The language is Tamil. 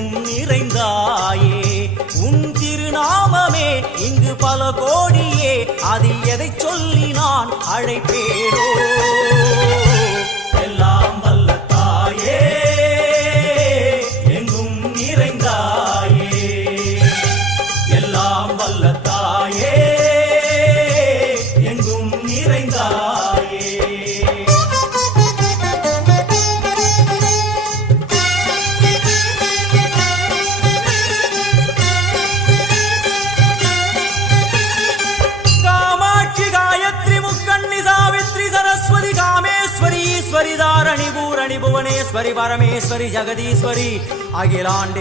எங்கும் நிறைந்தாயே உன் திருநாமமே இங்கு பல கோடியே அதில் எதை சொல்லி நான் அழைப்பேனோ எல்லாம் வல்ல தாயே எங்கும் நிறைந்தாயே எல்லாம் வல்ல தாயே எங்கும் நிறைந்தாயே ईश्वरी दारणी भूरणी भुवनेश्वरी परमेश्वरी जगदीश्वरी अखिलांडे